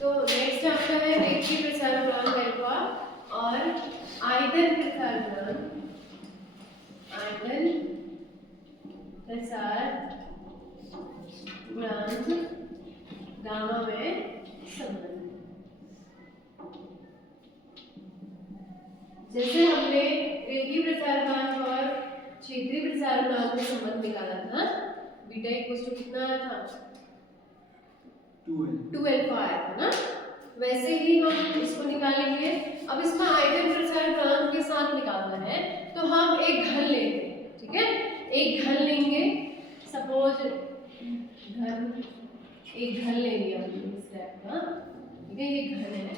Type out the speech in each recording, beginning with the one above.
तो नेक्स्ट आपका है रेखीय प्रसार गुणांक अल्फा और आयतन प्रसार गुणांक गामा में संबंध। जैसे हमने रेखीय प्रसार गुणांक और क्षेत्रीय प्रसार गुणांक में संबंध निकाला था, बीटा इक्वल टू कितना आया था? 2 अल्फा आया था ना। वैसे ही हम इसको निकालेंगे। अब इसमें आयतन प्रसार गुणांक के साथ निकालना है, तो हम एक घन लेंगे, ठीक है? एक घन लेंगे, सपोज एक घन लेंगे हम इस टाइप का, ठीक है? ये घन है,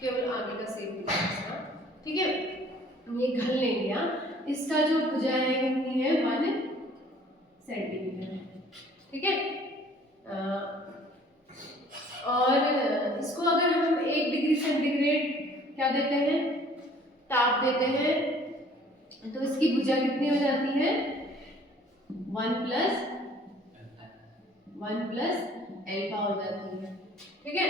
केवल आगे का शेप दिखा इसका, ठीक है? ये घन लेंगे आप। इसका जो भुजा है कितनी है? 1 सेंटीमीटर, ठीक है? और इसको अगर हम 1 डिग्री सेंटीग्रेड क्या देते हैं? ताप देते हैं, तो इसकी भुजा कितनी हो जाती है? 1 प्लस अल्फा हो जाती है, ठीक है?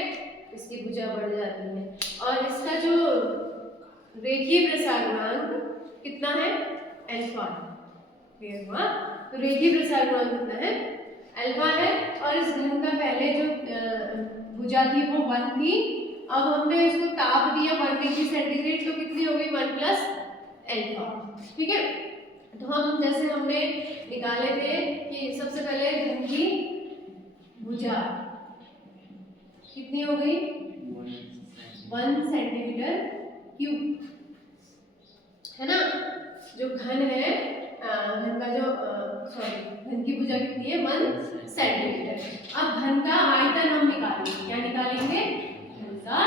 इसकी भुजा बढ़ जाती है। और इसका जो रेखीय प्रसार गुणांक कितना है? अल्फा। क्लियर हुआ? तो रेखीय प्रसार गुणांक कितना है? अल्फा है। और इस घन का पहले जो भुजा थी वो 1 थी, अब हमने इसको ताप दिया 1 डिग्री सेंटीग्रेड, तो कितनी हो गई? 1 प्लस अल्फा, ठीक है? तो हम जैसे हमने निकाले थे कि सबसे पहले घन की भुजा कितनी हो गई? 1 सेंटीमीटर क्यूब, है ना? जो घन है, घन का जो घन की भुजा कितनी है? 1 सेंटीमीटर। अब घन का आयतन हम निकालेंगे। क्या निकालेंगे? घन का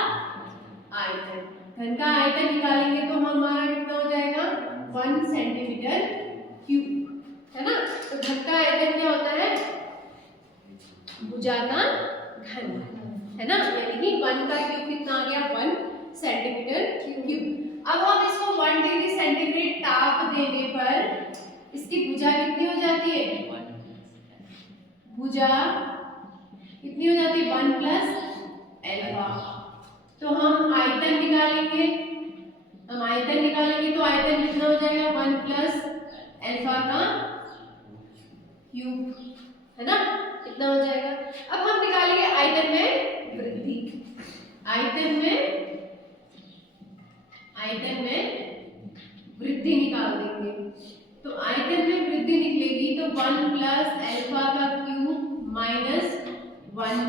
आयतन। घन का आयतन निकालेंगे तो हमारा कितना हो जाएगा? 1 सेंटीमीटर क्यूब, है ना? तो घन का आयतन क्या होता है? भुजा का घन, है ना? यानी कि 1 का क्यूब कितना आ गया? 1 सेंटीमीटर क्यूब। अब हम इसको 1 डिग्री सेंटीग्रेड ताप देने पर इसकी भुजा कितनी हो जाती है? भुजा कितनी हो जाती है? 1 प्लस अल्फा। तो हम आयतन निकालेंगे। हम आयतन निकालेंगे तो आयतन कितना हो जाएगा? 1 प्लस अल्फा का क्यूब, है ना? कितना हो जाएगा? अब हम निकालेंगे आयतन में वृद्धि। आयतन में वृद्धि निकाल देंगे। तो आयतन में वृद्धि निकलेगी तो 1 प्लस अल्फा का क्यूब माइनस 1,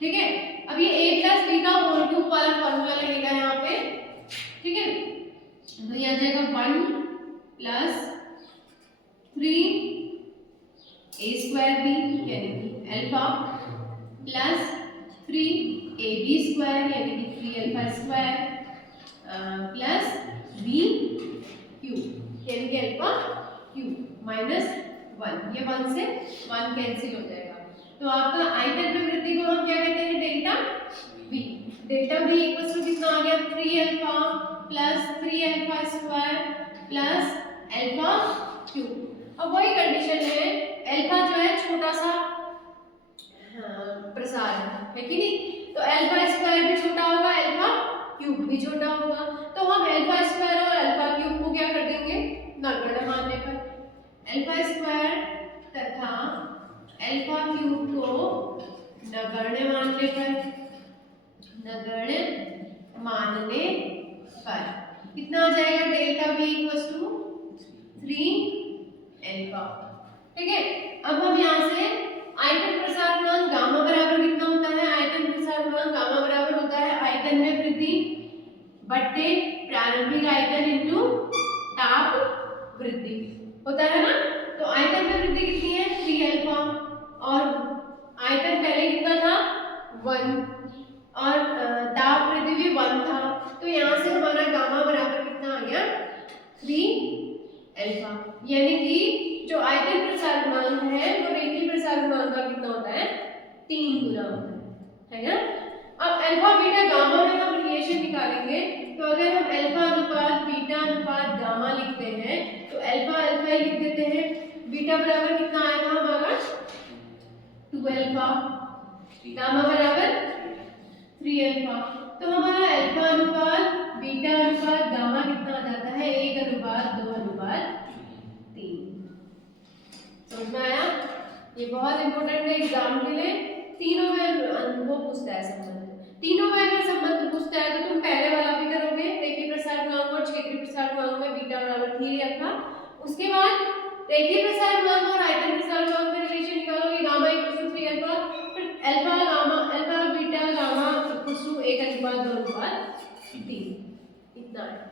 ठीक है? अब ये a प्लस b का होल क्यूब वाला फॉर्मूला लगेगा यहाँ पे, ठीक है? तो ये आ जाएगा 1 प्लस 3a स्क्वायर b यानी कि अल्फा प्लस 3ab स्क्वायर यानी कि 3 alpha square plus b cube यानी कि अल्फा क्यूब माइनस 1। ये 1 से 1 कैंसिल हो जाएगा। तो आपका आयतन में वृद्धि को हम क्या कहते हैं? Delta v। Delta v equals to कितना आ गया? 3 alpha plus 3 alpha square plus alpha cube. अब वही कंडीशन है, अल्फा जो है छोटा सा प्रसार है कि नहीं? तो अल्फा स्क्वायर भी छोटा होगा, अल्फा क्यूब भी छोटा होगा। तो हम अल्फा स्क्वायर और अल्फा क्यूब को क्या कर देंगे? नगण्य मानने पर अल्फा स्क्वायर तथा अल्फा क्यूब को नगण्य मानने पर कितना आ जाएगा? Delta v equals to 3 alpha, ठीक है? अब हम यहाँ से आयतन प्रसार गुणांक गामा बराबर कितना होता है? आयतन प्रसार गुणांक गामा बराबर होता है आयतन में वृद्धि बट्टे प्रारंभिक आयतन इनटू ताप वृद्धि होता है ना? तो आयतन में वृद्धि कितनी है? 3 अल्फा और आयतन पहले कितना था? 1 और ताप वृद्धि भी 1 था। तो यहाँ से हमारा गामा बराबर कितना आ गया? 3 अल्फा। यानी कि जो आयतन प्रसार गुणांक है वो रेखीय प्रसार गुणांक का कितना होता है? 3 गुना होता है ना? अब अल्फा बीटा गामा में हम रिलेशन निकालेंगे। तो अगर हम अल्फा अनुपात बीटा अनुपात गामा लिखते हैं तो अल्फा अल्फा ही लिख देते हैं। बीटा बराबर कितना आया था हमारा? 2 अल्फा, गामा बराबर समझ में आया? ये बहुत इंपॉर्टेंट है एग्जाम के लिए। तीनों में वो पूछता है संबंध, तीनों में अगर संबंध पूछता है तो तुम पहले वाला भी करोगे, रेखीय प्रसार गुणांक और क्षेत्रीय प्रसार गुणांक में बीटा बराबर 3 रखा। उसके बाद रेखीय प्रसार गुणांक और आयतन प्रसार गुणांक में रिलेशन निकालोगे, गामा इक्वल टू 3 अल्फा, फिर alpha gamma alpha beta gamma equal to 1:2:3, इतना है।